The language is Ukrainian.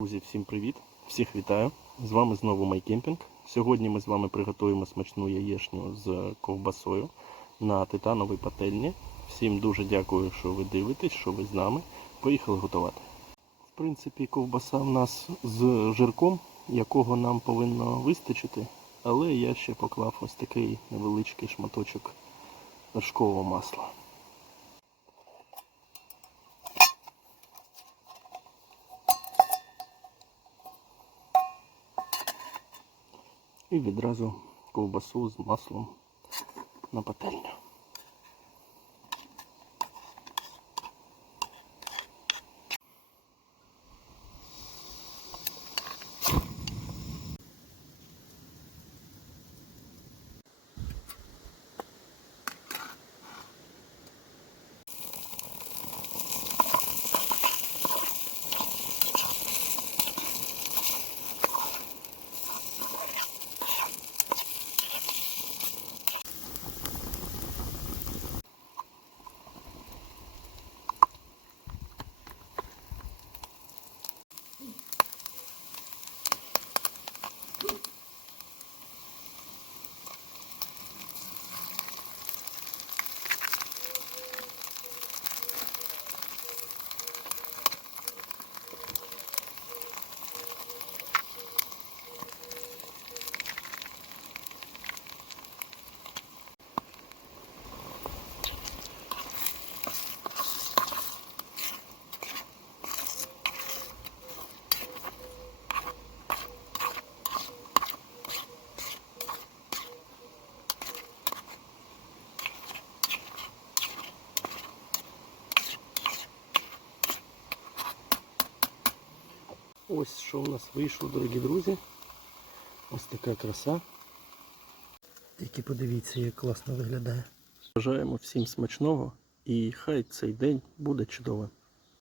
Друзі, всім привіт! Всіх вітаю! З вами знову Майкемпінг. Сьогодні ми з вами приготуємо смачну яєчню з ковбасою на титановій пательні. Всім дуже дякую, що ви дивитесь, що ви з нами. Поїхали готувати. В принципі, ковбаса в нас з жирком, якого нам повинно вистачити, але я ще поклав ось такий невеличкий шматочок вершкового масла. І відразу ковбасу з маслом на пательню. Ось що в нас вийшло, дорогі друзі. Ось така краса. Тільки подивіться, як класно виглядає. Бажаємо всім смачного і хай цей день буде чудовим.